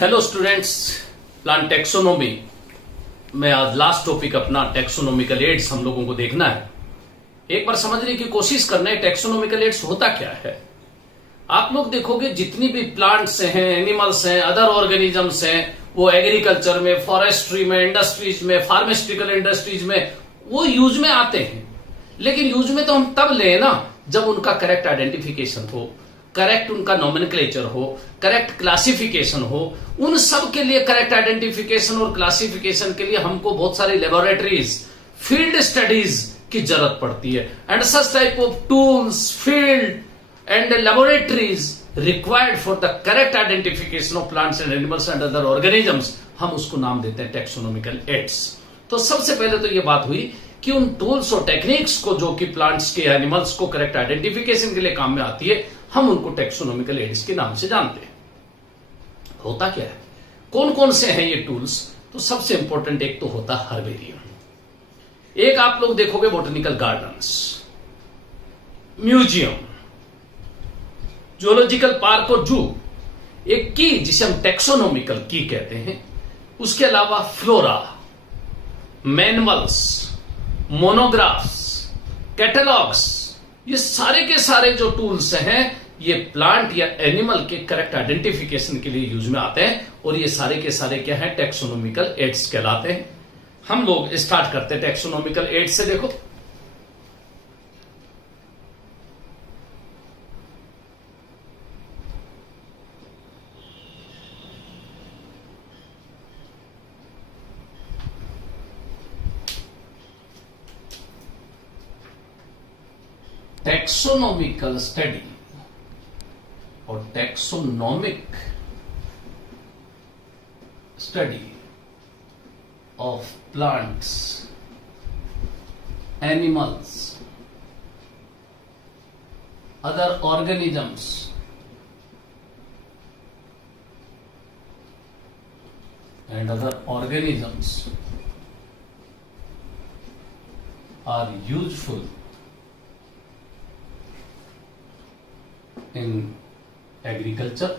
Hello students, plant taxonomy में आज last topic अपना टेक्सोनोमिकल एड्स हम लोगों को देखना है। एक बार समझने की कोशिश करना है टेक्सोनोमिकल एड्स होता क्या है। आप लोग देखोगे जितनी भी प्लांट्स हैं, एनिमल्स हैं, अदर ऑर्गेनिजम्स हैं, वो एग्रीकल्चर में, फॉरेस्ट्री में, इंडस्ट्रीज में, फार्मास्यूटिकल इंडस्ट्रीज में वो यूज में आते हैं। लेकिन यूज में तो हम तब लें ना जब उनका करेक्ट आइडेंटिफिकेशन हो, करेक्ट उनका नॉमेनक्लेचर हो, करेक्ट क्लासिफिकेशन हो। उन सब के लिए करेक्ट आइडेंटिफिकेशन और क्लासिफिकेशन के लिए हमको बहुत सारी लेबोरेटरीज, फील्ड स्टडीज की जरूरत पड़ती है। And such type of tools, field and laboratories required for the correct identification of plants and animals and other organisms, हम उसको नाम देते हैं टेक्सोनोमिकल एड्स। तो सबसे पहले तो यह बात हुई कि उन टूल्स और टेक्निक्स को जो कि प्लांट्स के, एनिमल्स को करेक्ट आइडेंटिफिकेशन के लिए काम में आती है, हम उनको टेक्सोनोमिकल एड्स के नाम से जानते हैं। होता क्या है, कौन कौन से हैं ये टूल्स? तो सबसे इंपॉर्टेंट एक तो होता है हर्बेरियम। एक आप लोग देखोगे botanical gardens, museum, zoological park और जू। एक की जिसे हम टेक्सोनोमिकल की कहते हैं। उसके अलावा फ्लोरा, मैनुअल्स, मोनोग्राफ्स, कैटलॉग्स, ये सारे के सारे जो टूल्स हैं ये प्लांट या एनिमल के करेक्ट आइडेंटिफिकेशन के लिए यूज में आते हैं। और ये सारे के सारे क्या है, टेक्सोनोमिकल एड्स कहलाते हैं। हम लोग स्टार्ट करते हैं टेक्सोनोमिकल एड्स से। देखो, टेक्सोनोमिकल स्टडी और taxonomic study of plants, animals, other organisms and other organisms are useful in agriculture,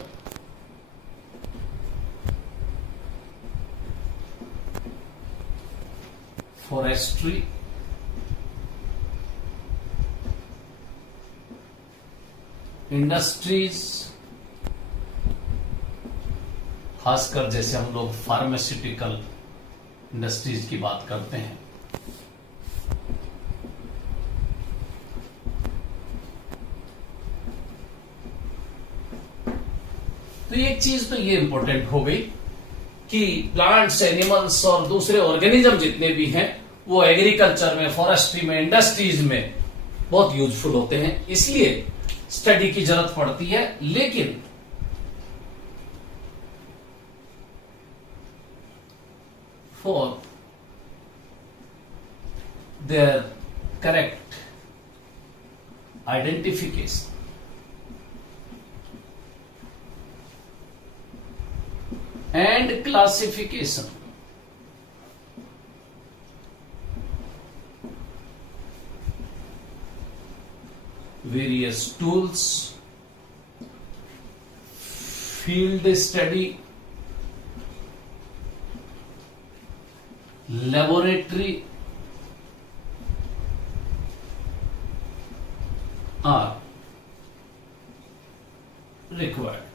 forestry, industries, खासकर जैसे हम लोग फार्मास्यूटिकल इंडस्ट्रीज की बात करते हैं। तो एक चीज तो ये इंपॉर्टेंट हो गई कि प्लांट्स, एनिमल्स और दूसरे ऑर्गेनिज्म जितने भी हैं वो एग्रीकल्चर में, फॉरेस्ट्री में, इंडस्ट्रीज में बहुत यूजफुल होते हैं, इसलिए स्टडी की जरूरत पड़ती है। लेकिन for their correct identification and classification, various tools, field study, laboratory are required।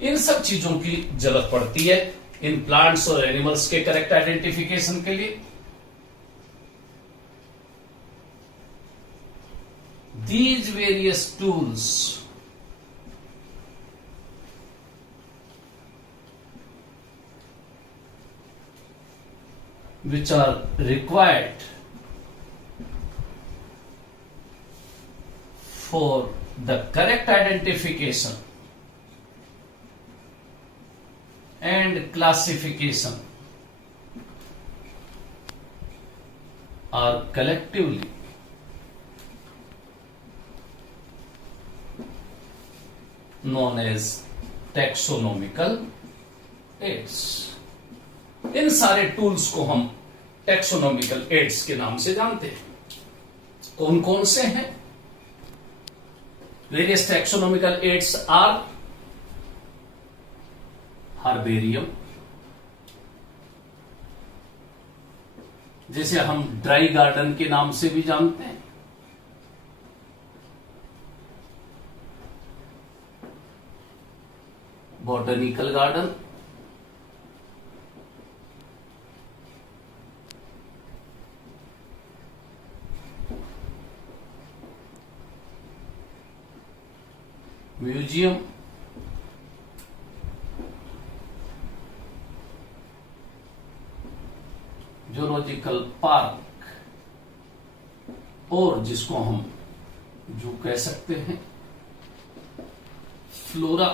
इन सब चीजों की जरूरत पड़ती है इन प्लांट्स और एनिमल्स के करेक्ट आइडेंटिफिकेशन के लिए। These various tools which are required for the correct identification and classification are collectively known as taxonomical aids। इन सारे टूल्स को हम टैक्सोनॉमिकल एड्स के नाम से जानते हैं। कौन कौन से हैं? Various taxonomical aids are herbarium, जिसे हम ड्राई गार्डन के नाम से भी जानते हैं। Botanical garden, museum, zoological park, और जिसको हम जो कह सकते हैं फ्लोरा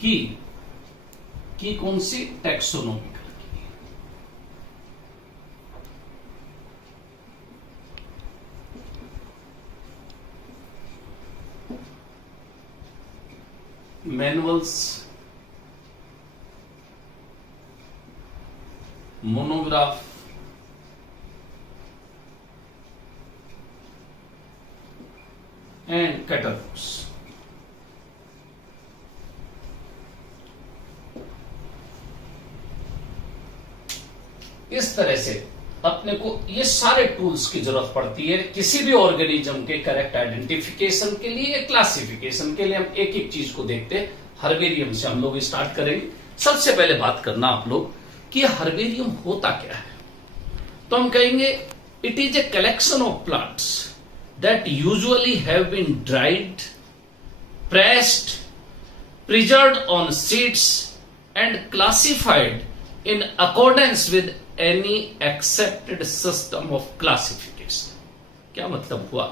की कौन सी taxonomy. Manuals, monograph, and catalogues. इस तरह से अपने को ये सारे टूल्स की जरूरत पड़ती है किसी भी ऑर्गेनिज्म के करेक्ट आइडेंटिफिकेशन के लिए, क्लासिफिकेशन के लिए। हम एक एक चीज को देखते हैं। हर्बेरियम से हम लोग स्टार्ट करेंगे। सबसे पहले बात करना आप लोग कि हर्बेरियम होता क्या है। तो हम कहेंगे it is a collection of plants that usually have been dried, pressed, preserved on sheets and classified in accordance with any accepted system of classification। क्या मतलब हुआ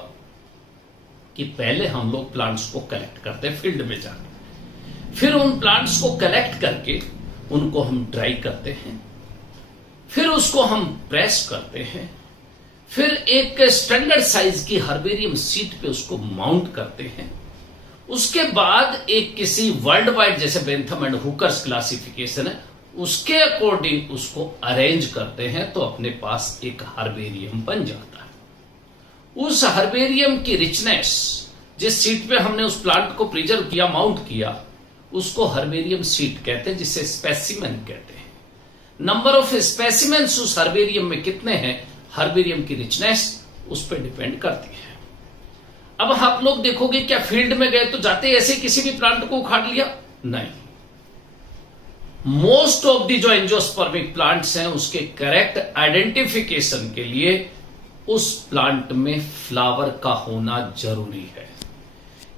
कि पहले हम लोग प्लांट्स को कलेक्ट करते हैं फील्ड में जाकर, फिर उन प्लांट्स को कलेक्ट करके उनको हम ड्राई करते हैं, फिर उसको हम प्रेस करते हैं, फिर एक स्टैंडर्ड साइज की हर्बेरियम सीट पे उसको माउंट करते हैं। उसके बाद एक किसी वर्ल्ड वाइड जैसे बेंथम एंड हुकर्स क्लासिफिकेशन है उसके अकॉर्डिंग उसको अरेंज करते हैं, तो अपने पास एक हर्बेरियम बन जाता है। उस हर्बेरियम की रिचनेस, जिस सीट पे हमने उस प्लांट को प्रिजर्व किया, माउंट किया, उसको हर्बेरियम सीट कहते हैं, जिसे स्पेसिमेन कहते हैं। नंबर ऑफ स्पेसिमेन्स उस हर्बेरियम में कितने हैं, हर्बेरियम की रिचनेस उस पर डिपेंड करती है। अब आप लोग देखोगे क्या फील्ड में गए तो जाते ऐसे किसी भी प्लांट को उखाड़ लिया? नहीं। मोस्ट ऑफ दी जो एंजियोस्पर्मिक प्लांट्स हैं उसके करेक्ट आइडेंटिफिकेशन के लिए उस प्लांट में फ्लावर का होना जरूरी है,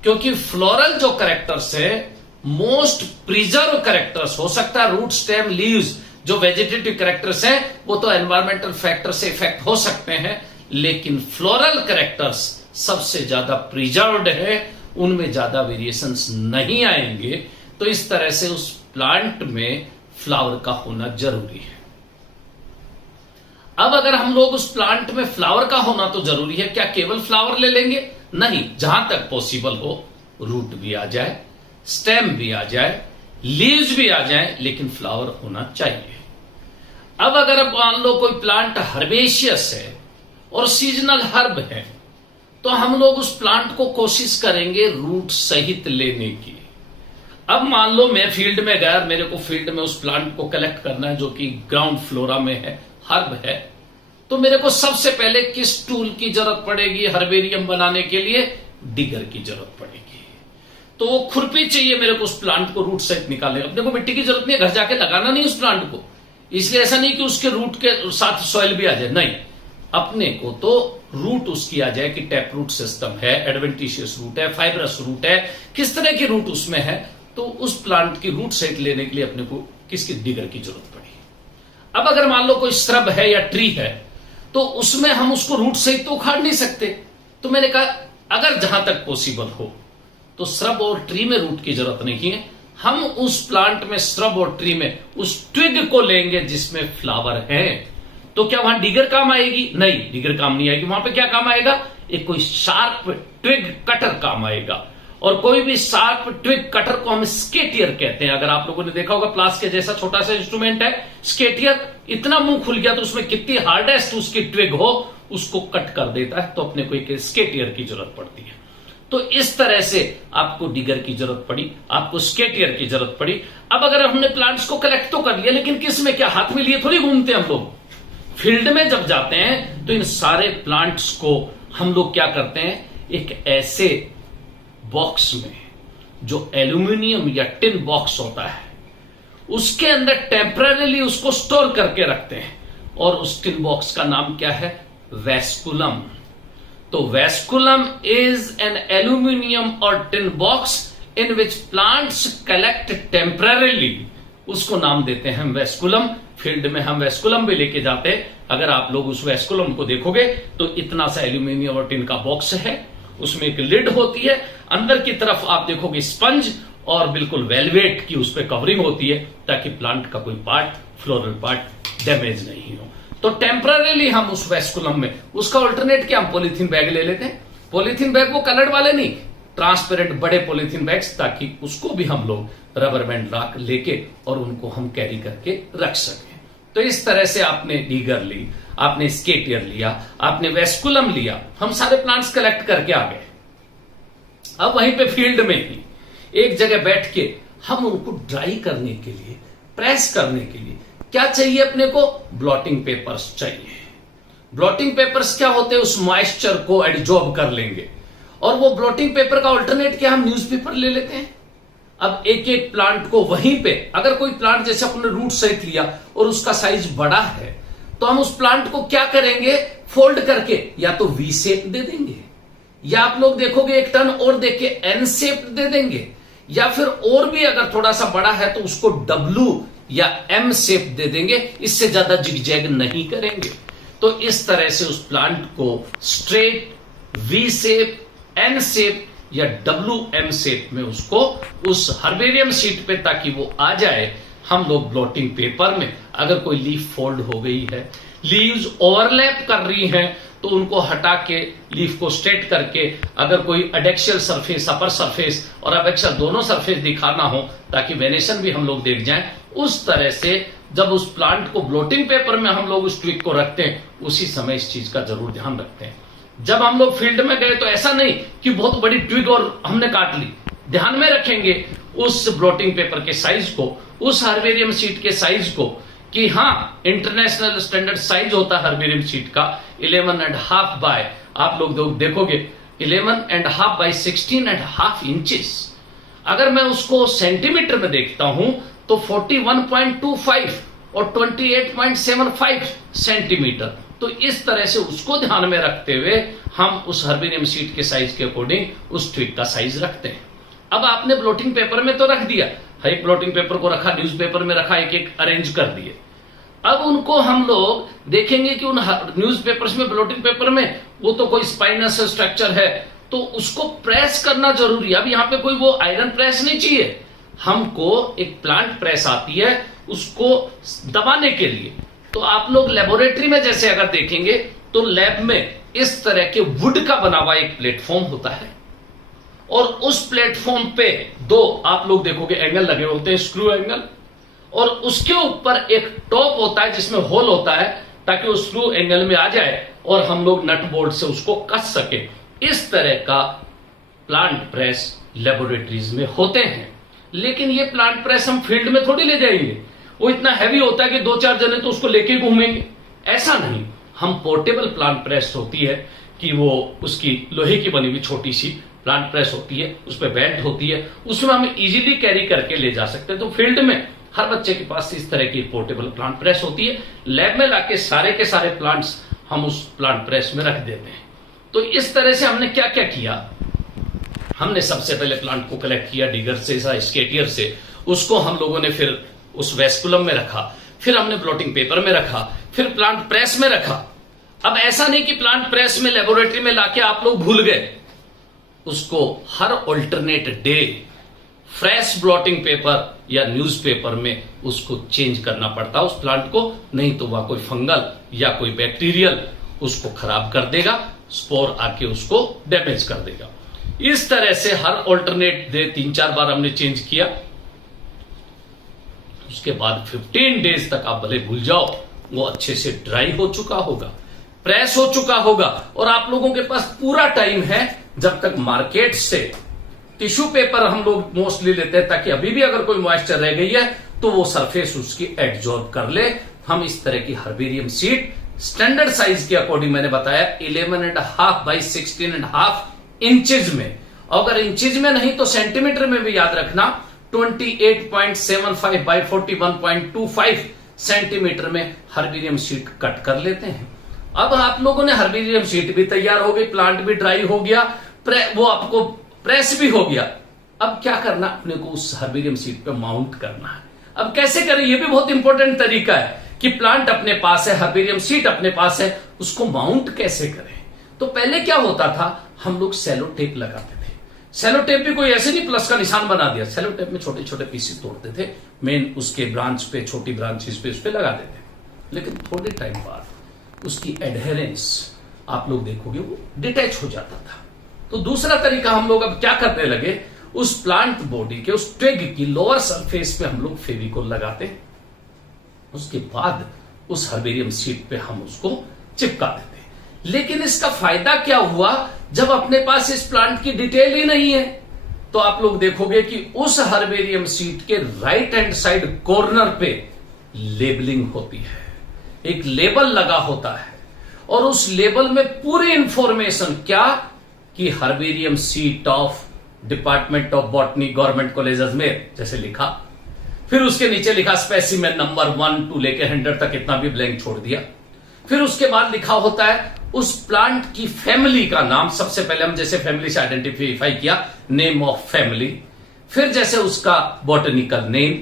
क्योंकि फ्लोरल जो कैरेक्टर्स है मोस्ट प्रिजर्व कैरेक्टर्स हो सकता है। रूट, स्टेम, लीव्स जो वेजिटेटिव कैरेक्टर्स हैं वो तो एनवायरमेंटल फैक्टर से इफेक्ट हो सकते हैं, लेकिन फ्लोरल कैरेक्टर्स सबसे ज्यादा प्रिजर्व्ड है, उनमें ज्यादा वेरिएशंस नहीं आएंगे। तो इस तरह से उस प्लांट में फ्लावर का होना जरूरी है। अब अगर हम लोग उस प्लांट में फ्लावर का होना तो जरूरी है, क्या केवल फ्लावर ले लेंगे? नहीं, जहां तक पॉसिबल हो रूट भी आ जाए, स्टेम भी आ जाए, लीव्स भी आ जाए, लेकिन फ्लावर होना चाहिए। अब अगर मान लो कोई प्लांट हर्बेशियस है और सीजनल हर्ब है, तो हम लोग उस प्लांट को कोशिश करेंगे रूट सहित लेने की। अब मान लो मैं फील्ड में गया, मेरे को फील्ड में उस प्लांट को कलेक्ट करना है जो कि ग्राउंड फ्लोरा में है, हर्ब है, तो मेरे को सबसे पहले किस टूल की जरूरत पड़ेगी हर्बेरियम बनाने के लिए? डिगर की जरूरत पड़ेगी। तो वो खुरपी चाहिए मेरे को उस प्लांट को रूट सहित निकालने। अपने को मिट्टी की जरूरत नहीं है, घर जाके लगाना नहीं उस प्लांट को, इसलिए ऐसा नहीं कि उसके रूट के साथ सॉइल भी आ जाए, नहीं, अपने को तो रूट उसकी आ जाए कि टैप रूट सिस्टम है, एडवेंटिशियस रूट है, फाइब्रस रूट है, किस तरह की रूट उसमें है। तो उस प्लांट की रूट सेट लेने के लिए अपने को किसकी? डिगर की जरूरत पड़ी। अब अगर मान लो कोई श्रब है या ट्री है, तो उसमें हम उसको रूट सहित तो उखाड़ नहीं सकते। तो मैंने कहा अगर जहां तक पॉसिबल हो तो श्रब और ट्री में रूट की जरूरत नहीं है, हम उस प्लांट में, श्रब और ट्री में उस ट्विग को लेंगे जिसमें फ्लावर है। तो क्या वहां डिगर काम आएगी? नहीं, डिगर काम नहीं आएगी। वहां पे क्या काम आएगा? एक कोई शार्प ट्विग कटर काम आएगा। और कोई भी शार्प ट्विग कटर को हम स्केटियर कहते हैं। अगर आप लोगों ने देखा होगा प्लास के जैसा छोटा सा इंस्ट्रूमेंट है स्केटियर, इतना मुंह खुल गया तो उसमें कितनी हार्डेस्ट उसकी ट्विग हो उसको कट कर देता है, तो अपने को एक स्केटियर की जरूरत पड़ती है। तो इस तरह से आपको डिगर की जरूरत पड़ी, आपको स्केटियर की जरूरत पड़ी। अब अगर हमने प्लांट्स को कलेक्ट तो कर लिया, लेकिन किस में, क्या हाथ में लिए थोड़ी घूमते हम लोग। फील्ड में जब जाते हैं तो इन सारे प्लांट्स को हम लोग क्या करते हैं, एक ऐसे बॉक्स में जो एल्यूमिनियम या टिन बॉक्स होता है उसके अंदर टेम्पररीली उसको स्टोर करके रखते हैं, और उस टिन बॉक्स का नाम क्या है, वैस्कुलम। तो वैस्कुलम इज एन एल्यूमिनियम और tin box in which plants collect temporarily, उसको नाम देते हैं वैस्कुलम। फील्ड में हम वैस्कुलम भी लेके जाते हैं। अगर आप लोग उस वैस्कुलम को देखोगे तो इतना सा एल्यूमिनियम और टिन का बॉक्स है, उसमें एक लिड होती है, अंदर की तरफ आप देखोगे स्पंज और बिल्कुल वेलवेट की उस पर कवरिंग होती है, ताकि प्लांट का कोई पार्ट, फ्लोरल पार्ट डैमेज नहीं हो। तो टेम्पररीली हम उस वैस्कुलम में, उसका अल्टरनेट क्या, हम पॉलीथीन बैग ले लेते हैं। पॉलीथीन बैग वो कलर्ड वाले नहीं, ट्रांसपेरेंट बड़े पॉलीथीन बैग्स, ताकि उसको भी हम लोग रबर बैंड लॉक लेके और उनको हम कैरी करके रख सकें। तो इस तरह से आपने डीगर ली, आपने स्केटियर लिया, आपने वैस्कुलम लिया, हम सारे प्लांट्स कलेक्ट करके आ गए। अब वहीं पे फील्ड में ही एक जगह बैठ के हम उनको ड्राई करने के लिए, प्रेस करने के लिए क्या चाहिए अपने को, ब्लॉटिंग पेपर्स चाहिए। ब्लॉटिंग पेपर्स क्या होते हैं, उस मॉइस्चर को एब्जॉर्ब कर लेंगे, और वो ब्लॉटिंग पेपर का अल्टरनेट क्या, हम न्यूज़पेपर ले लेते हैं। अब एक एक प्लांट को वहीं पे, अगर कोई प्लांट जैसे अपने रूट सहित लिया और उसका साइज बड़ा है, तो हम उस प्लांट को क्या करेंगे, फोल्ड करके या तो वी शेप दे देंगे, या आप लोग देखोगे एक टर्न और देके एन शेप दे देंगे, या फिर और भी अगर थोड़ा सा बड़ा है तो उसको डब्ल्यू या एम शेप दे देंगे, इससे ज्यादा जिगजैग नहीं करेंगे। तो इस तरह से उस प्लांट को straight, V shape, N shape या डब्ल्यू एम शेप में उसको उस हर्बेरियम शीट पे, ताकि वो आ जाए, हम लोग ब्लॉटिंग पेपर में, अगर कोई लीफ फोल्ड हो गई है, लीव्स ओवरलैप कर रही हैं, तो उनको हटा के लीफ को स्ट्रेट करके, अगर कोई एडेक्शियल सरफेस, अपर सरफेस और एबैक्सियल दोनों सरफेस दिखाना हो, ताकि वेनेशन भी हम लोग देख जाएं, उस तरह से जब उस प्लांट को ब्लॉटिंग पेपर में हम लोग उस ट्विक को रखते हैं, उसी समय इस चीज का जरूर ध्यान रखते हैं। जब हम लोग फील्ड में गए तो ऐसा नहीं कि बहुत बड़ी ट्विग और हमने काट ली, ध्यान में रखेंगे उस ब्लॉटिंग पेपर के साइज को, उस हर्बेरियम शीट के साइज को, कि हाँ इंटरनेशनल स्टैंडर्ड साइज होता है हर्बेरियम शीट का 11.5 बाय, आप लोग देखोगे 11.5 बाय 16.5 इंचेस। अगर मैं उसको सेंटीमीटर में देखता हूं तो 41.25 और 28.75 सेंटीमीटर। तो इस तरह से उसको ध्यान में रखते हुए हम उस हर्बेरियम शीट के साइज के अकॉर्डिंग उस ट्विग का साइज रखते हैं। अब आपने ब्लॉटिंग पेपर में तो रख दिया, एक ब्लॉटिंग पेपर को रखा, न्यूज़पेपर में रखा, एक एक अरेंज कर दिए। अब उनको हम लोग देखेंगे कि उन न्यूज़पेपर्स में, ब्लॉटिंग पेपर में वो तो कोई स्पाइनस स्ट्रक्चर है, तो उसको प्रेस करना जरूरी है। अब यहाँ पे कोई वो आयरन प्रेस नहीं चाहिए, हमको एक प्लांट प्रेस आती है उसको दबाने के लिए। तो आप लोग लेबोरेटरी में जैसे अगर देखेंगे तो लैब में इस तरह के वुड का बना हुआ एक प्लेटफॉर्म होता है, और उस प्लेटफॉर्म पे दो आप लोग देखोगे एंगल लगे होते हैं, स्क्रू एंगल, और उसके ऊपर एक टॉप होता है जिसमें होल होता है, ताकि वो स्क्रू एंगल में आ जाए और हम लोग नट बोल्ट से उसको कस सके। इस तरह का प्लांट प्रेस लेबोरेटरीज में होते हैं। लेकिन ये प्लांट प्रेस हम फील्ड में थोड़ी ले जाएंगे, वो इतना हैवी होता है कि 2-4 जने तो उसको लेके घूमेंगे, ऐसा नहीं। हम पोर्टेबल प्लांट प्रेस होती है कि वो उसकी लोहे की बनी हुई छोटी सी प्लांट प्रेस होती है, उस पर बेल्ट होती है, उसमें हम इजीली कैरी करके ले जा सकते हैं। तो फील्ड में हर बच्चे के पास इस तरह की पोर्टेबल प्लांट प्रेस होती है। लैब में लाके सारे के सारे प्लांट्स हम उस प्लांट प्रेस में रख देते हैं। तो इस तरह से हमने क्या क्या किया, हमने सबसे पहले प्लांट को कलेक्ट किया डिगर से, स्केटियर से, उसको हम लोगों ने फिर उस वैस्कुलम में रखा, फिर हमने ब्लॉटिंग पेपर में रखा, फिर प्लांट प्रेस में रखा। अब ऐसा नहीं कि प्लांट प्रेस में लेबोरेटरी में लाके आप लोग भूल गए, उसको हर alternate day fresh blotting paper या न्यूज़पेपर में उसको चेंज करना पड़ता उस प्लांट को, नहीं तो वह कोई फंगल या कोई बैक्टीरियल उसको खराब कर देगा, स्पोर आके उसको डैमेज कर देगा। इस तरह से हर ऑल्टरनेट डे 3-4 बार हमने चेंज किया। उसके बाद 15 डेज तक आप भले भूल जाओ, वो अच्छे से ड्राई हो चुका होगा, प्रेस हो चुका होगा, और आप लोगों के पास पूरा टाइम है जब तक मार्केट से टिश्यू पेपर हम लोग मोस्टली लेते हैं, ताकि अभी भी अगर कोई मॉइस्चर रह गई है तो वो सरफेस उसकी एब्जॉर्ब कर ले। हम इस तरह की हर्बेरियम सीट स्टैंडर्ड साइज के अकॉर्डिंग मैंने बताया 11.5 बाई 16.5 इंचेज में, अगर इंचेज में नहीं तो सेंटीमीटर में भी याद रखना 28.75 बाई 41.25 सेंटीमीटर में हर्बेरियम शीट कट कर लेते हैं। अब आप लोगों ने हर्बेरियम शीट भी तैयार हो गई, प्लांट भी ड्राई हो गया, वो आपको प्रेस भी हो गया। अब क्या करना, अपने को उस हर्बेरियम शीट पे माउंट करना है। अब कैसे करें, ये भी बहुत इंपॉर्टेंट तरीका है कि प्लांट अपने पास है, हर्बेरियम शीट अपने पास है, उसको माउंट कैसे करें। तो पहले क्या होता था, हम लोग सेलो टेप लगाते थे। सेलो टेप भी कोई ऐसे नहीं प्लस का निशान बना दिया, सेलो टेप में छोटे छोटे पीसेस तोड़ते थे, मेन उसके ब्रांच पे, छोटी ब्रांचेस पे उस पे लगा देते थे। लेकिन थोड़े टाइम बाद उसकी एडहेरेंस आप लोग देखोगे वो डिटैच हो जाता था। तो दूसरा तरीका हम लोग अब क्या करने लगे, उस प्लांट बॉडी के उस ट्विग की लोअर सरफेस पे हम लोग फेविकोल लगाते, उसके बाद उस हर्बेरियम शीट पे हम उसको चिपका देते। लेकिन इसका फायदा क्या हुआ, जब अपने पास इस प्लांट की डिटेल ही नहीं है तो आप लोग देखोगे कि उस हर्बेरियम शीट के राइट हैंड साइड कॉर्नर पे लेबलिंग होती है, एक लेबल लगा होता है, और उस लेबल में पूरी इंफॉर्मेशन क्या कि herbarium sheet of department of botany government college Ajmer जैसे लिखा, फिर उसके नीचे लिखा स्पेसिमेन नंबर 1 to लेके 100 तक, इतना भी ब्लैंक छोड़ दिया। फिर उसके बाद लिखा होता है उस प्लांट की फैमिली का नाम, सबसे पहले हम जैसे फैमिली से आइडेंटिफाई किया, नेम ऑफ फैमिली, फिर जैसे उसका बॉटनिकल नेम,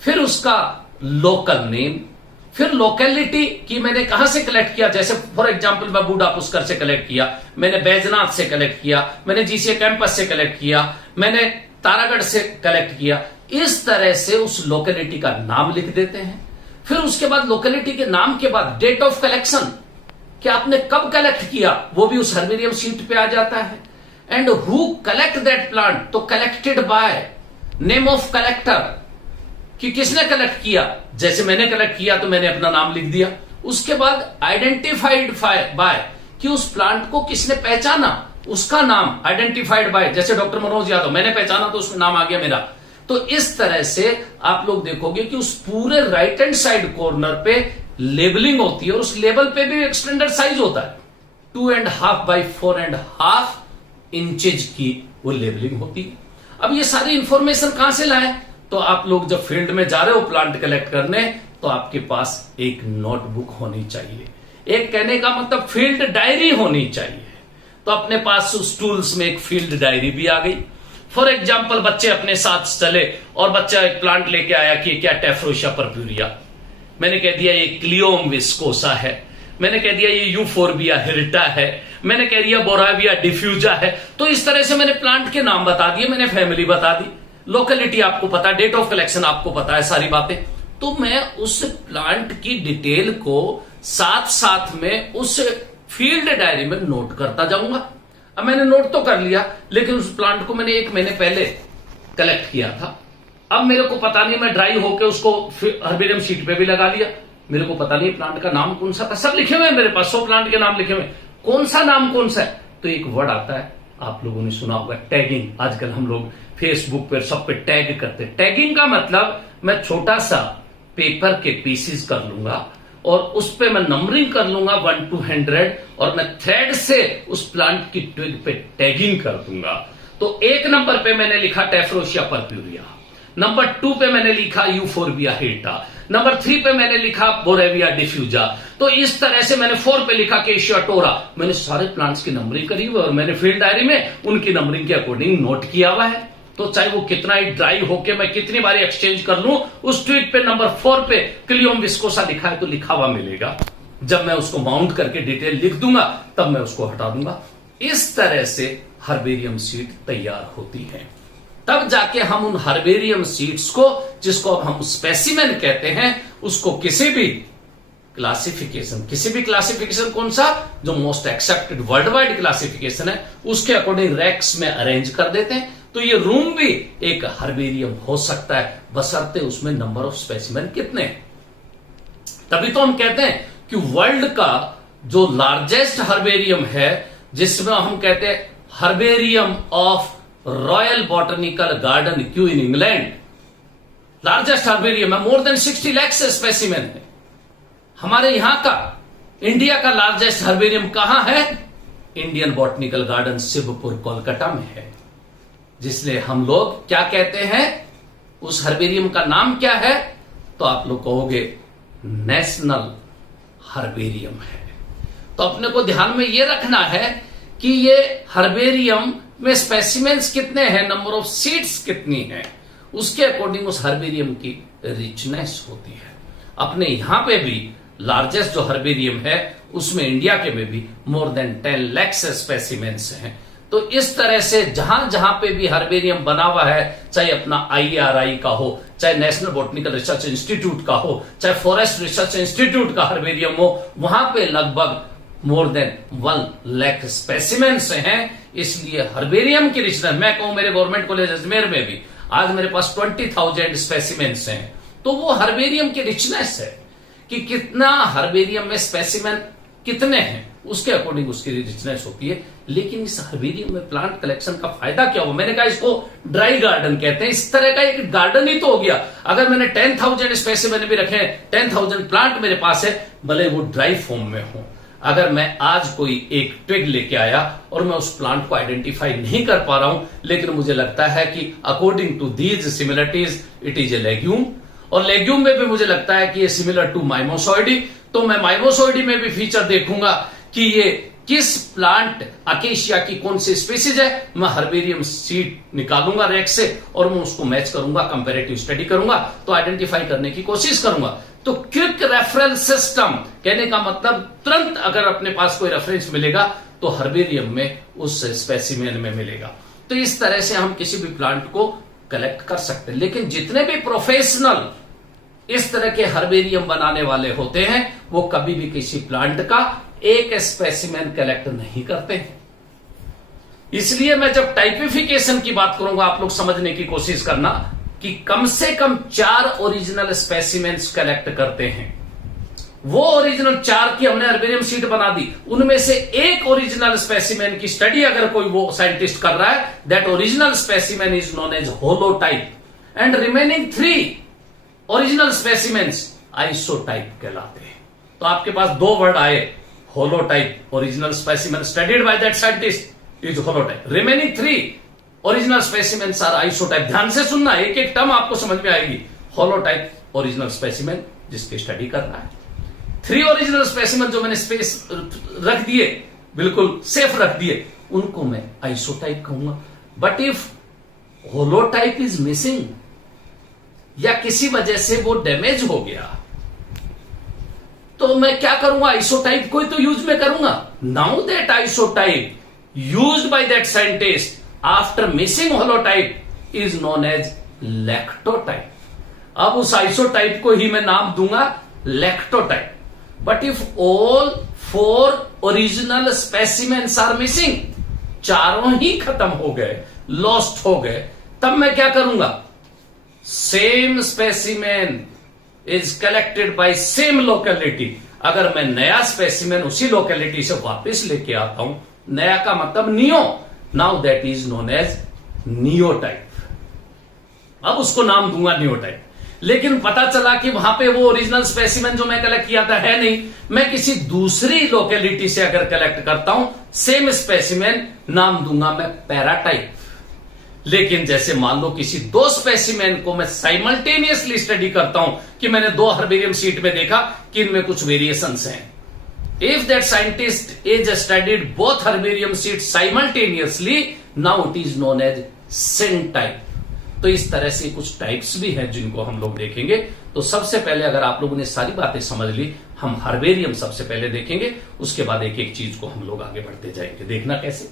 फिर उसका लोकल नेम, फिर लोकेलिटी की मैंने कहां से कलेक्ट किया, जैसे फॉर एग्जांपल मैं बूढ़ा पुष्कर से कलेक्ट किया, मैंने बैजनाथ से कलेक्ट किया, मैंने जीसीए कैंपस से कलेक्ट किया, मैंने तारागढ़ से कलेक्ट किया। इस तरह से उस लोकेलिटी का नाम लिख देते हैं। फिर उसके बाद लोकेलिटी के नाम के बाद डेट ऑफ कलेक्शन, कि आपने कब कलेक्ट किया, वो भी उस हर्बेरियम शीट पे आ जाता है। And who collect that plant, तो collected by, name of collector, कि किसने कलेक्ट किया, जैसे मैंने कलेक्ट किया तो मैंने अपना नाम लिख दिया। उसके बाद आइडेंटिफाइड बाय, कि उस प्लांट को किसने पहचाना, उसका नाम आइडेंटिफाइड बाय, जैसे डॉक्टर मनोज यादव, मैंने पहचाना तो उसमें नाम आ गया मेरा। तो इस तरह से आप लोग देखोगे कि उस पूरे राइट हैंड साइड कॉर्नर पे लेबलिंग होती है, और उस लेबल पे भी एक स्टैंडर्ड साइज होता है, 2.5 बाई 4.5 इंचेज की वो लेबलिंग होती है। अब ये सारी इंफॉर्मेशन कहां से लाए, तो आप लोग जब फील्ड में जा रहे हो प्लांट कलेक्ट करने, तो आपके पास एक नोटबुक होनी चाहिए, एक कहने का मतलब फील्ड डायरी होनी चाहिए। तो अपने पास उस टूल्स में एक फील्ड डायरी भी आ गई। फॉर एग्जाम्पल बच्चे अपने साथ चले और बच्चा एक प्लांट लेके आया कि क्या टेफ्रोशिया पर्प्यूरिया, मैंने कह दिया ये क्लियोम विस्कोसा है, मैंने कह दिया ये यूफोर्बिया हिर्टा है, मैंने कह दिया बोराविया डिफ्यूजा है। तो इस तरह से मैंने प्लांट के नाम बता दिए, मैंने फैमिली बता दी, लोकेलिटी आपको पता, डेट ऑफ कलेक्शन आपको पता है, सारी बातें। तो मैं उस प्लांट की डिटेल को साथ साथ में उस फील्ड डायरी में नोट करता जाऊंगा। अब मैंने नोट तो कर लिया, लेकिन उस प्लांट को मैंने 1 महीने पहले कलेक्ट किया था। अब मेरे को पता नहीं, मैं ड्राई होकर उसको हर्बेरियम शीट पे भी लगा लिया, मेरे को पता नहीं प्लांट का नाम कौन सा था, सब लिखे हुए हैं मेरे पास, 100 प्लांट के नाम लिखे हुए, कौन सा नाम कौन सा है। तो एक वर्ड आता है, आप लोगों ने सुना होगा, टैगिंग। आजकल हम लोग फेसबुक पे सब पे टैग करते हैं। टैगिंग का मतलब मैं छोटा सा पेपर के पीसीस कर लूंगा और उस पे मैं नंबरिंग कर लूंगा 1 to 100, और मैं थ्रेड से उस प्लांट की ट्विग पे टैगिंग कर दूंगा। तो 1 नंबर पे मैंने लिखा टेफ्रोशिया पर्प्यूरिया, नंबर 2 पे मैंने लिखा यूफोर्बिया हिर्टा, नंबर 3 पे मैंने लिखा बोरेविया डिफ्यूजा। तो इस तरह से मैंने 4 पे लिखा केशिया टोरा। मैंने सारे प्लांट्स की नंबरिंग करी हुई और मैंने फील्ड डायरी में उनकी नंबरिंग के अकॉर्डिंग नोट किया हुआ है। तो चाहे वो कितना ही ड्राई होके मैं कितनी बारी एक्सचेंज कर लूं, उस ट्वीट पे नंबर 4 पे क्लियोम विस्कोसा लिखा है तो लिखा हुआ मिलेगा। जब मैं उसको माउंट करके डिटेल लिख दूंगा तब मैं उसको हटा दूंगा। इस तरह से हर्बेरियम शीट तैयार होती है। तब जाके हम उन हर्बेरियम शीट्स को, जिसको अब हम स्पेसिमेन कहते हैं, उसको किसी भी क्लासिफिकेशन कौन सा, जो most accepted world wide classification है, उसके अकॉर्डिंग रैक्स में अरेंज कर देते हैं। तो ये रूम भी एक हर्बेरियम हो सकता है, बशर्ते उसमें नंबर ऑफ स्पेसिमेन कितने हैं। तभी तो हम कहते हैं कि वर्ल्ड का जो लार्जेस्ट हर्बेरियम है, जिसमें हम कहते हैं herbarium of royal botanical garden Q in England. Largest herbarium है, मोर देन 60 लाख स्पेसिमेन है। हमारे यहां का, इंडिया का लार्जेस्ट हर्बेरियम कहां है? Indian botanical garden Shivpur Kolkata में है। जिसलिए हम लोग क्या कहते हैं, उस हर्बेरियम का नाम क्या है? तो आप लोग कहोगे नेशनल हर्बेरियम है। तो अपने को ध्यान में यह रखना है कि ये हर्बेरियम में स्पेसिमेंस कितने हैं, नंबर ऑफ सीट्स कितनी है, उसके अकॉर्डिंग उस हर्बेरियम की रिचनेस होती है। अपने यहां पे भी लार्जेस्ट जो हर्बेरियम है उसमें इंडिया के में भी मोर देन 10 लाख स्पेसिमेंस हैं। तो इस तरह से जहां जहां पे भी हर्बेरियम बना हुआ है, चाहे अपना IRI का हो, चाहे नेशनल बॉटनिकल रिसर्च इंस्टीट्यूट का हो, चाहे फॉरेस्ट रिसर्च इंस्टीट्यूट का हर्बेरियम हो, वहां पे लगभग मोर देन 1 लाख स्पेसिमेंस हैं। इसलिए हर्बेरियम की रिचनेस, मैं कहूं मेरे गवर्नमेंट कॉलेज अजमेर में भी आज मेरे पास 20,000 स्पेसिमेंस हैं। तो वो हर्बेरियम की रिचनेस है कि कितना हर्बेरियम में स्पेसिमेन कितने हैं, उसके अकॉर्डिंग उसकी रिचनेस होती है। लेकिन इस हर्बेरियम में प्लांट कलेक्शन का फायदा क्या हो? मैंने कहा इसको ड्राई गार्डन कहते हैं। इस तरह का एक गार्डन ही तो हो गया। अगर मैंने 10,000 स्पेसिमेन भी रखे, 10,000 प्लांट मेरे पास है, भले वो ड्राई फॉर्म में हो, अगर मैं आज कोई एक ट्विग लेके आया और मैं उस प्लांट को आइडेंटिफाई नहीं कर पा रहा हूं, लेकिन मुझे लगता है कि according to these similarities it is a legume, और लेग्यूम में भी मुझे लगता है कि ये सिमिलर टू माइमोसॉइडी, तो मैं माइमोसॉइडी में भी फीचर देखूंगा कि ये किस प्लांट अकेशिया की कौन सी स्पीसीज है। मैं हर्बेरियम सीड निकालूंगा रैक से और मैं उसको मैच करूंगा, कंपैरेटिव स्टडी करूंगा, तो आइडेंटिफाई करने की कोशिश करूंगा। तो क्विक रेफरेंस सिस्टम कहने का मतलब तुरंत अगर अपने पास कोई रेफरेंस मिलेगा तो हर्बेरियम में उस स्पेसिमेन में मिलेगा। तो इस तरह से हम किसी भी प्लांट को कलेक्ट कर सकते हैं। लेकिन जितने भी प्रोफेशनल इस तरह के हर्बेरियम बनाने वाले होते हैं, वो कभी भी किसी प्लांट का एक स्पेसिमेन कलेक्ट नहीं करते हैं। इसलिए मैं जब टाइपिफिकेशन की बात करूंगा, आप लोग समझने की कोशिश करना कि कम से कम 4 ओरिजिनल स्पेसिमेंस कलेक्ट करते हैं। वो ओरिजिनल 4 की हमने हर्बेरियम शीट बना दी, उनमें से एक ओरिजिनल स्पेसिमेन की स्टडी अगर कोई वो साइंटिस्ट कर रहा है, that original specimen is known as holotype, and remaining 3 original specimens isotype कहलाते हैं। तो आपके पास 2 वर्ड आए, holotype, original specimen studied by that scientist is holotype, remaining 3 original specimens are isotype. ध्यान से सुनना, एक एक टर्म आपको समझ में आएगी। होलोटाइप ओरिजिनल स्पेसिमेन जिसकी स्टडी कर रहा है, 3 ओरिजिनल स्पेसिमेन जो मैंने स्पेस रख दिए, बिल्कुल सेफ रख दिए, उनको मैं आइसोटाइप कहूंगा। But if holotype is missing या किसी वजह से वो डैमेज हो गया, तो मैं क्या करूंगा? आइसोटाइप को ही तो यूज में करूंगा। Now that isotype used by that scientist after missing holotype is known as lectotype. अब उस आइसोटाइप को ही मैं नाम दूंगा lectotype. But if all 4 original specimens are missing, चारों ही खत्म हो गए, लॉस्ट हो गए, तब मैं क्या करूंगा? Same specimen is collected by same locality. अगर मैं नया स्पेसिमेन उसी लोकेलिटी से वापस लेके आता हूं, नया का मतलब neo, now that is known as neotype. अब उसको नाम दूंगा नियोटाइप। लेकिन पता चला कि वहां पे वो ओरिजिनल स्पेसिमेन जो मैं कलेक्ट किया था है नहीं, मैं किसी दूसरी लोकेलिटी से अगर कलेक्ट करता हूं सेम स्पेसिमेन, नाम दूंगा मैं पैराटाइप। लेकिन जैसे मान लो किसी 2 स्पेसिमेन को मैं साइमल्टेनियसली स्टडी करता हूं कि मैंने 2 हर्बेरियम शीट में देखा कि इनमें कुछ वेरिएशंस हैं। If that scientist is studied both herbarium seeds simultaneously, now it is known as syntype. तो इस तरह से कुछ टाइप्स भी हैं जिनको हम लोग देखेंगे। तो सबसे पहले अगर आप लोगों ने सारी बातें समझ ली, हम हर्बेरियम सबसे पहले देखेंगे, उसके बाद एक एक चीज को हम लोग आगे बढ़ते जाएंगे। देखना कैसे?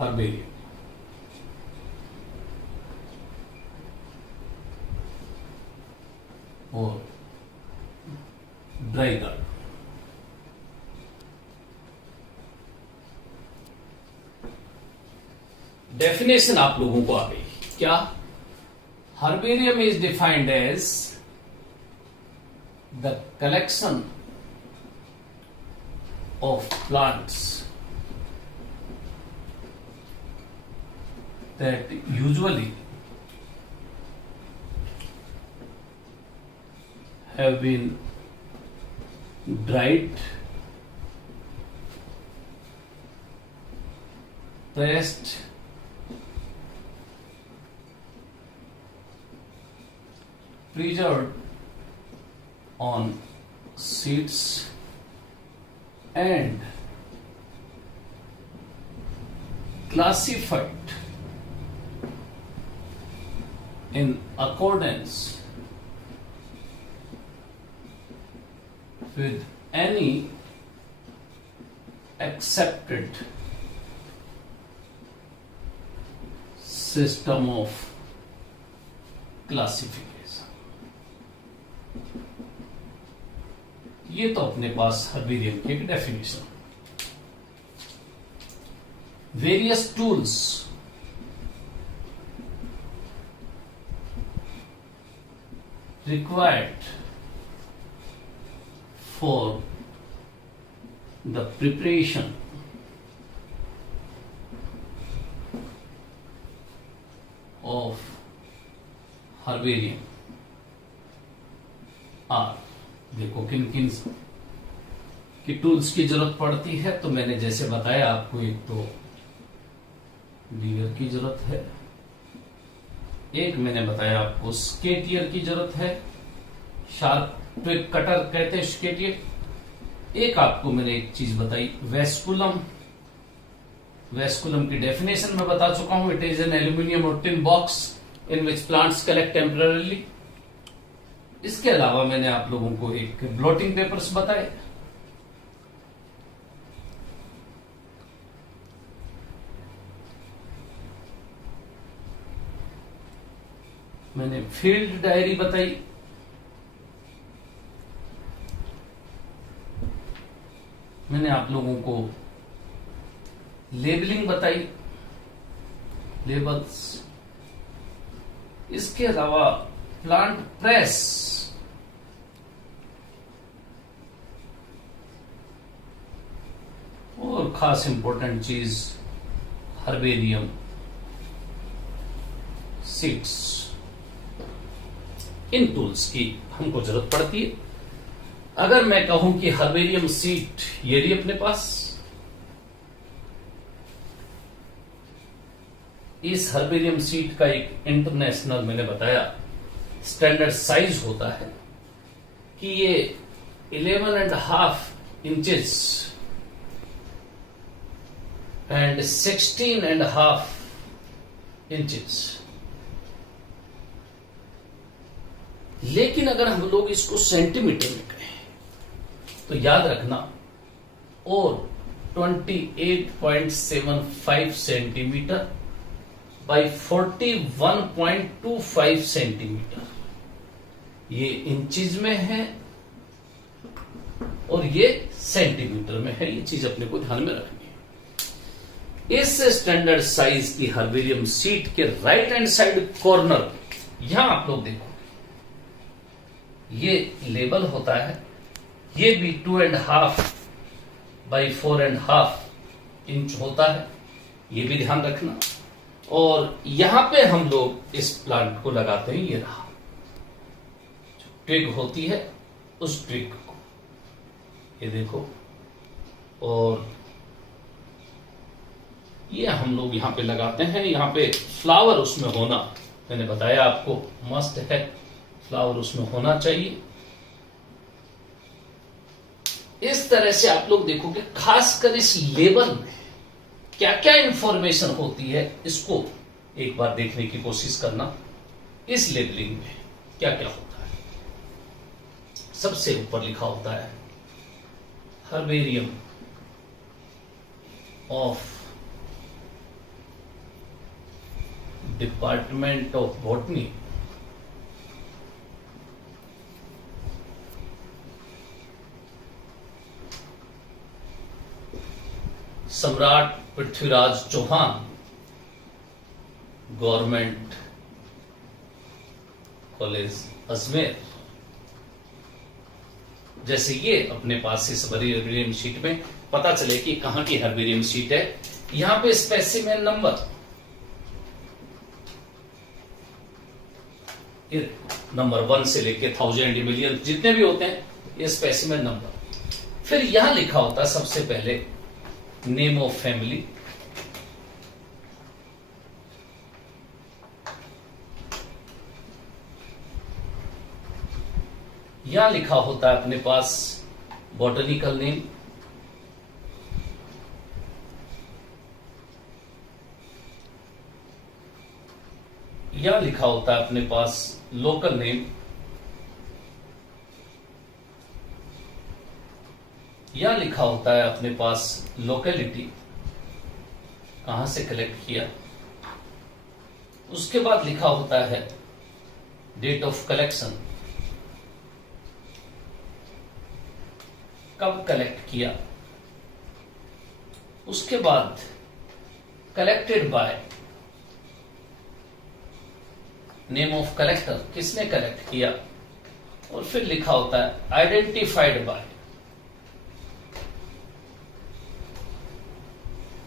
हर्बेरियम और ड्राई गार्डन। डेफिनेशन आप लोगों को आ गई क्या? Herbarium is defined as the collection of plants that usually have been dried, pressed, preserved on sheets and classified in accordance with any accepted system of classification. ये तो अपने पास हर्बेरियम की एक definition. Various tools required for the preparation of herbarium are, देखो किन किन की tools की जरूरत पड़ती है. तो मैंने जैसे बताया आपको, एक तो लीवर की जरूरत है, एक मैंने बताया आपको स्केटियर की जरूरत है, शार्प ट्विग कटर कहते हैं स्केटियर. एक आपको मैंने एक चीज बताई वेस्कुलम. वेस्कुलम की डेफिनेशन मैं बता चुका हूं. इट इज एन एल्यूमिनियम और tin box in which plants collect temporarily. इसके अलावा मैंने आप लोगों को एक ब्लोटिंग पेपर्स बताए. मैंने फील्ड डायरी बताई. मैंने आप लोगों को लेबलिंग बताई, लेबल्स. इसके अलावा प्लांट प्रेस, और खास इंपॉर्टेंट चीज हर्बेरियम सीड्स. इन टूल्स की हमको जरूरत पड़ती है. अगर मैं कहूं कि हर्बेरियम सीड ये रही अपने पास, इस हर्बेरियम सीड का एक इंटरनेशनल मैंने बताया स्टैंडर्ड साइज होता है कि ये 11.5 इंचेस एंड 16.5 इंचेस. लेकिन अगर हम लोग इसको सेंटीमीटर में कहें तो याद रखना, और 28.75 सेंटीमीटर बाई 41.25 सेंटीमीटर ये इंचेस में है और ये सेंटीमीटर में है. ये चीज अपने को ध्यान में रखनी है. इस स्टैंडर्ड साइज की हर्बेरियम सीट के राइट हैंड साइड कॉर्नर, यहां आप लोग देखो ये लेबल होता है. ये भी 2.5 बाई 4.5 इंच होता है. ये भी ध्यान रखना. और यहां पे हम लोग इस प्लांट को लगाते हैं. ये रहा जो ट्विग होती है, उस ट्विग को ये देखो, और ये हम लोग यहां पे लगाते हैं. यहां पे फ्लावर उसमें होना मैंने बताया आपको मस्ट है. फ्लावर उसमें होना चाहिए. इस तरह से आप लोग देखोगे खासकर इस लेबल में क्या क्या इंफॉर्मेशन होती है, इसको एक बार देखने की कोशिश करना. इस लेबलिंग में क्या क्या होता है. सबसे ऊपर लिखा होता है herbarium of department of botany, सम्राट पृथ्वीराज चौहान, गवर्नमेंट कॉलेज अजमेर. जैसे ये अपने पास इस हर्बेरियम शीट में पता चले कि कहां की हर्बेरियम शीट है. यहां पे स्पेसिमेन नंबर ये नंबर 1 से लेके 1000 मिलियन जितने भी होते हैं, ये स्पेसिमेन नंबर। फिर यहां लिखा होता है सबसे पहले नेम ऑफ फैमिली, यहां लिखा होता है अपने पास बॉटनिकल नेम, यहां लिखा होता है अपने पास लोकल नेम, यहां लिखा होता है अपने पास लोकेलिटी, कहां से कलेक्ट किया। उसके बाद लिखा होता है डेट ऑफ कलेक्शन, कब कलेक्ट किया। उसके बाद collected by, name of collector, किसने कलेक्ट किया। और फिर लिखा होता है identified by,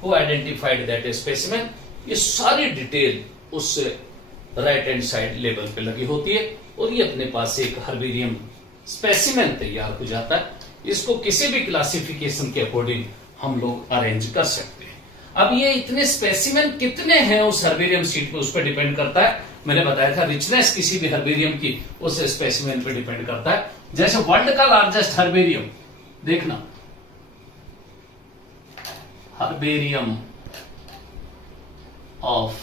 who identified that specimen. ये सारी डिटेल उस राइट हैंड साइड लेबल पे लगी होती है और ये अपने पास एक हर्बेरियम स्पेसिमेन तैयार हो जाता है। इसको किसी भी क्लासिफिकेशन के अकॉर्डिंग हम लोग अरेंज कर सकते हैं। अब ये इतने स्पेसिमेन कितने हैं उस हर्बेरियम सीट पे, उस पर डिपेंड करता है। मैंने बताया था रिचनेस किसी भी हर्बेरियम की उस स्पेसिमेन पे डिपेंड करता है। जैसे वर्ल्ड का लार्जेस्ट हर्बेरियम देखना, herbarium of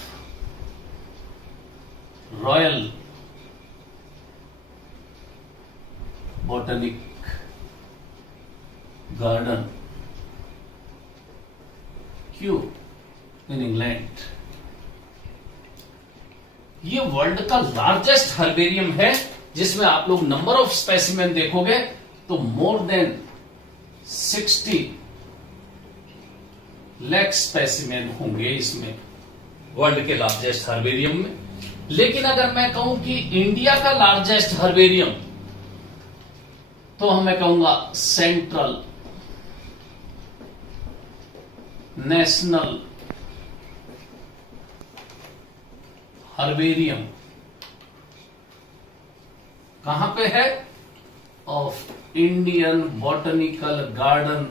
royal botanic garden Q in England. ये वर्ल्ड का लार्जेस्ट हर्बेरियम है जिसमें आप लोग नंबर ऑफ स्पेसिमेन देखोगे तो मोर देन 60 लाख स्पेसिमेन होंगे इसमें, वर्ल्ड के लार्जेस्ट हर्बेरियम में। लेकिन अगर मैं कहूं कि इंडिया का लार्जेस्ट हर्बेरियम, तो मैं कहूंगा सेंट्रल नेशनल हर्बेरियम। कहां पे है? Of Indian botanical garden,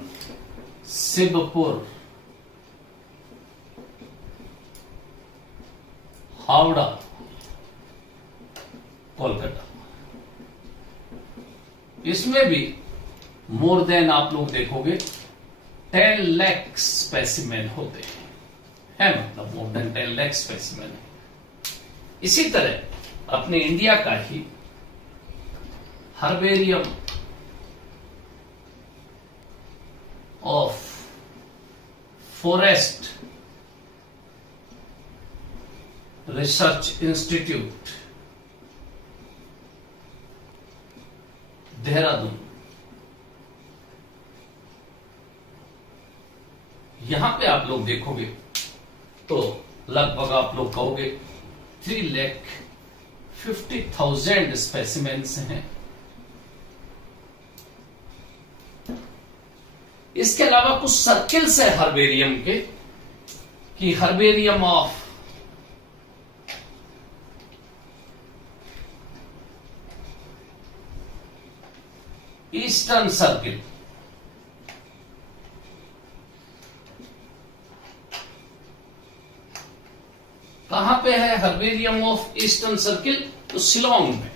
Shivpur, Howrah, Kolkata. इसमें भी मोर देन आप लोग देखोगे 10 लाख स्पेसिमेन होते हैं, मतलब मोर देन 10 लाख स्पेसिमेन है। इसी तरह अपने इंडिया का ही herbarium of forest research institute, Dehradun, यहां पे आप लोग देखोगे तो लगभग आप लोग कहोगे 3,50,000 स्पेसिमेंस हैं। इसके अलावा कुछ सर्किल्स है हर्बेरियम के, कि हर्बेरियम ऑफ ईस्टर्न सर्किल, कहां पे है हर्बेरियम ऑफ ईस्टर्न सर्किल? तो शिलोंग में।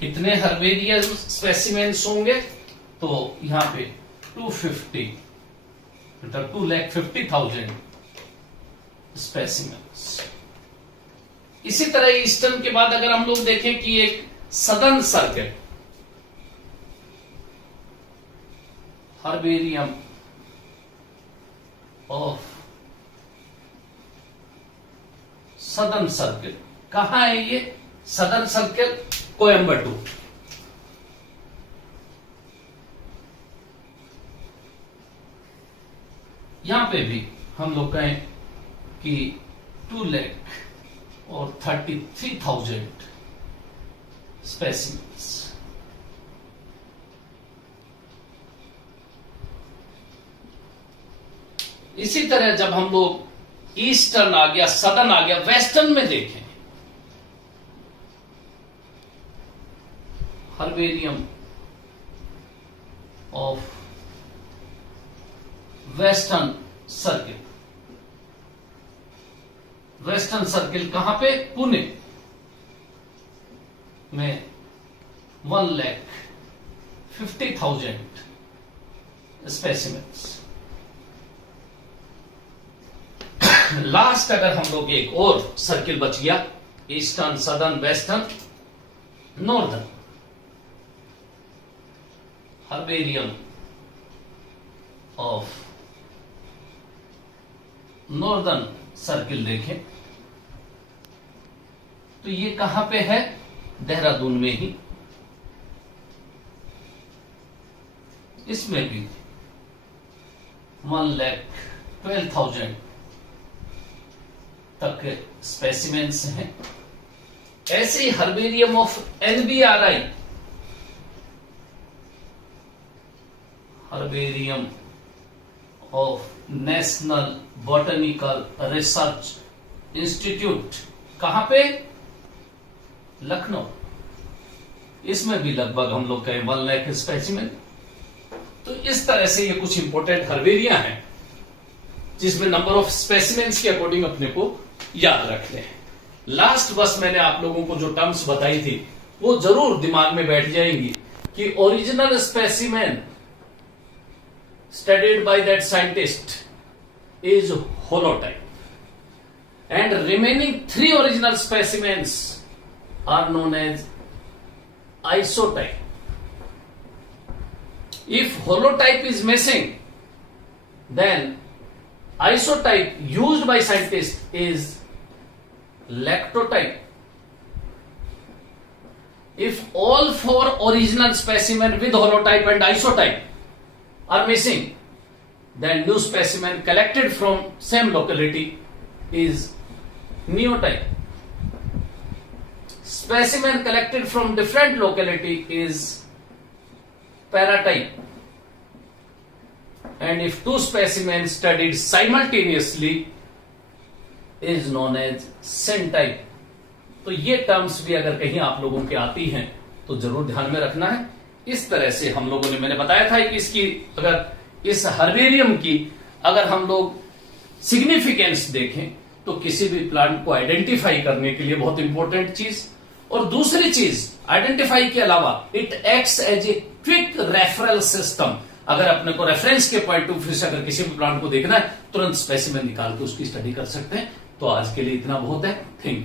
कितने हर्बेरियम स्पेसिमेंस होंगे? तो यहां पे 250, मतलब 2,50,000 स्पेसिमेंस। इसी तरह ईस्टर्न के बाद अगर हम लोग देखें कि एक southern circle, herbarium of southern circle, कहां है ये सदर्न सर्किल? कोयम्बटूर। यहां पे भी हम लोग कहें कि 2,33,000 स्पेसिमेंस। इसी तरह जब हम लोग ईस्टर्न आ गया, सदर्न आ गया, वेस्टर्न में देखें herbarium of western circle. Western circle कहां पे? पुणे में 1,50,000 स्पेसिमेंस। लास्ट अगर हम लोग एक और सर्किल बच गया, eastern, southern, western, northern, herbarium of northern circle देखें तो ये कहां पे है? देहरादून में ही। इसमें भी 1,12,000 तक स्पेसिमेंस हैं। ऐसे ही herbarium of NBRI, herbarium of national botanical research institute, कहां पे? लखनऊ। इसमें भी लगभग हम लोग कहें 1 लाख स्पेसिमेन। तो इस तरह से ये कुछ इंपॉर्टेंट हर्बेरिया हैं जिसमें नंबर ऑफ स्पेसिमेंस के अकॉर्डिंग अपने को याद रखते हैं। लास्ट बस मैंने आप लोगों को जो टर्म्स बताई थी वो जरूर दिमाग में बैठ जाएंगी कि original specimen studied by that scientist is holotype and remaining 3 original specimens are known as isotype. If holotype is missing, then isotype used by scientists is lactotype. If all 4 original specimen with holotype and isotype are missing, then new specimen collected from same locality is neotype. Specimen collected from different locality is paratype. And if 2 specimens studied simultaneously is known as syntype. तो ये terms भी अगर कहीं आप लोगों के आती हैं तो जरूर ध्यान में रखना है। इस तरह से हम लोगों ने, मैंने बताया था कि इसकी अगर इस हर्बेरियम की अगर हम लोग सिग्निफिकेंस देखें तो किसी भी प्लांट को आइडेंटिफाई करने के लिए बहुत इंपॉर्टेंट चीज, और दूसरी चीज आइडेंटिफाई के अलावा it acts as a quick referral system. अगर अपने को रेफरेंस के पॉइंट ऑफ व्यू से अगर किसी भी प्लांट को देखना है तुरंत स्पेसिमेन निकाल के उसकी स्टडी कर सकते हैं। तो आज के लिए इतना बहुत है। Thank you.